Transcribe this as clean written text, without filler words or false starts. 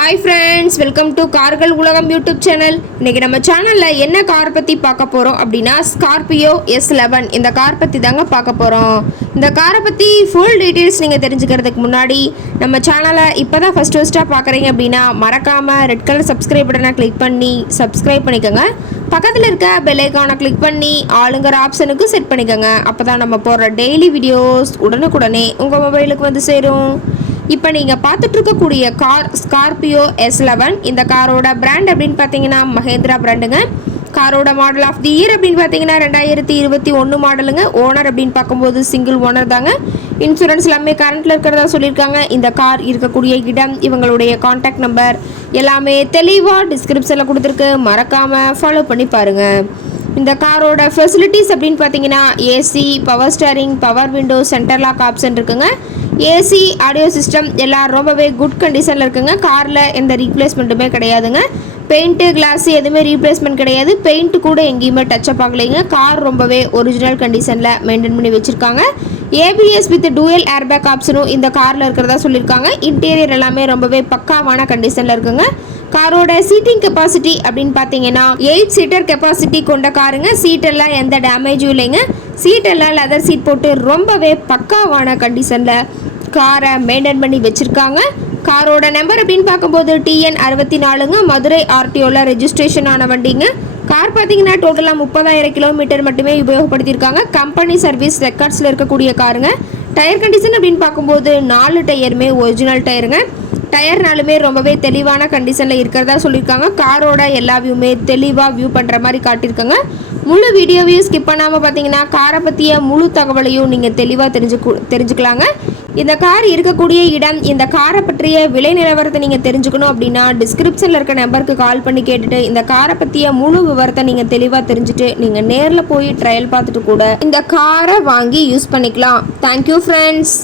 Hi friends, welcome to கார்கள் உலகம் YouTube channel. இன்றைக்கி நம்ம சேனலில் என்ன கார் பற்றி பார்க்க போகிறோம் அப்படின்னா ஸ்கார்பியோ S11 இந்த கார் பற்றி தாங்க பார்க்க போகிறோம். இந்த காரை பற்றி ஃபுல் டீட்டெயில்ஸ் நீங்கள் தெரிஞ்சுக்கிறதுக்கு முன்னாடி நம்ம சேனலை இப்போ தான் ஃபஸ்ட்டாக பார்க்குறீங்க அப்படின்னா மறக்காமல் ரெட் கலர் சப்ஸ்கிரைப் பட்டனை கிளிக் பண்ணி சப்ஸ்கிரைப் பண்ணிக்கோங்க. பக்கத்தில் இருக்க பெல் ஐக்கானை கிளிக் பண்ணி ஆளுங்கிற ஆப்ஷனுக்கு செட் பண்ணிக்கோங்க. அப்போ தான் நம்ம போடுற டெய்லி வீடியோஸ் உடனுக்குடனே உங்கள் மொபைலுக்கு வந்து சேரும். இப்போ நீங்கள் பார்த்துட்ருக்கக்கூடிய கார் ஸ்கார்பியோ S11. இந்த காரோட பிராண்ட் அப்படின்னு பார்த்தீங்கன்னா மஹேந்திரா பிராண்டுங்க. காரோட மாடல் ஆஃப் தி இயர் அப்படின்னு பார்த்தீங்கன்னா 2021 மாடலுங்க. ஓனர் அப்படின்னு பார்க்கும்போது சிங்கிள் ஓனர் தாங்க. இன்சூரன்ஸ் எல்லாமே கரண்ட்டில் இருக்கிறதா சொல்லியிருக்காங்க. இந்த கார் இருக்கக்கூடிய இடம், இவங்களுடைய கான்டாக்ட் நம்பர் எல்லாமே தெளிவாக டிஸ்கிரிப்ஷனில் கொடுத்துருக்கு. மறக்காமல் ஃபாலோ பண்ணி பாருங்கள். இந்த காரோட ஃபெசிலிட்டிஸ் அப்படின்னு பார்த்தீங்கன்னா AC, power steering, power window, centre lock option இருக்குங்க. ஏசி, ஆடியோ சிஸ்டம் எல்லாம் ரொம்பவே குட் கண்டிஷனில் இருக்குங்க. காரில் எந்த ரீப்ளேஸ்மெண்ட்டுமே கிடையாதுங்க. பெயிண்ட்டு, கிளாஸு எதுவுமே ரீப்ளேஸ்மெண்ட் கிடையாது. பெயிண்ட்டு கூட எங்கேயுமே டச்சப் ஆகலைங்க. கார் ரொம்பவே ஒரிஜினல் கண்டிஷனில் மெயின்டைன் பண்ணி வச்சுருக்காங்க. ஏபிஎஸ் வித் டூயல் ஏர்பேக் ஆப்ஷனும் இந்த காரில் இருக்கிறதா சொல்லியிருக்காங்க. இன்டீரியர் எல்லாமே ரொம்பவே பக்காவான கண்டிஷனில் இருக்குங்க. காரோட சீட்டிங் கெப்பாசிட்டி அப்படின்னு பார்த்தீங்கன்னா 8 சீட்டர் கெப்பாசிட்டி கொண்ட காருங்க. சீட்டெல்லாம் எந்த டேமேஜும் இல்லைங்க. சீட்டெல்லாம் லெதர் சீட் போட்டு ரொம்பவே பக்காவான கண்டிஷனில் காரை மெயின்டைன் பண்ணி வச்சுருக்காங்க. காரோட நம்பர் அப்படின்னு பார்க்கும்போது TN 64ங்க. மதுரை RTOவில் ரெஜிஸ்ட்ரேஷன் ஆன வண்டிங்க. கார் பார்த்தீங்கன்னா டோட்டலாக 30,000 கிலோமீட்டர் மட்டுமே உபயோகப்படுத்தியிருக்காங்க. கம்பெனி சர்வீஸ் ரெக்கார்ட்ஸில் இருக்கக்கூடிய காருங்க. டயர் கண்டிஷன் அப்படின்னு பார்க்கும்போது 4 டயருமே ஒரிஜினல் டயருங்க. டயர்னாலுமே ரொம்பவே தெளிவான கண்டிஷனில் இருக்கிறதா சொல்லியிருக்காங்க. காரோட எல்லா வியூமே தெளிவாக வியூ பண்ணுற மாதிரி காட்டியிருக்காங்க. முழு வீடியோவையும் ஸ்கிப் பண்ணாமல் பார்த்தீங்கன்னா காரை பற்றிய முழு தகவலையும் நீங்கள் தெளிவாக தெரிஞ்சுக்கலாங்க. இந்த கார் இருக்கக்கூடிய இடம், இந்த காரை பற்றிய விலை நிலவரத்தை நீங்கள் தெரிஞ்சுக்கணும் அப்படின்னா டிஸ்கிரிப்ஷனில் இருக்க நம்பருக்கு கால் பண்ணி கேட்டுட்டு இந்த காரை பற்றிய முழு விவரத்தை நீங்கள் தெளிவாக தெரிஞ்சுட்டு நீங்கள் நேரில் போய் ட்ரையல் பார்த்துட்டு கூட இந்த காரை வாங்கி யூஸ் பண்ணிக்கலாம். Thank you friends.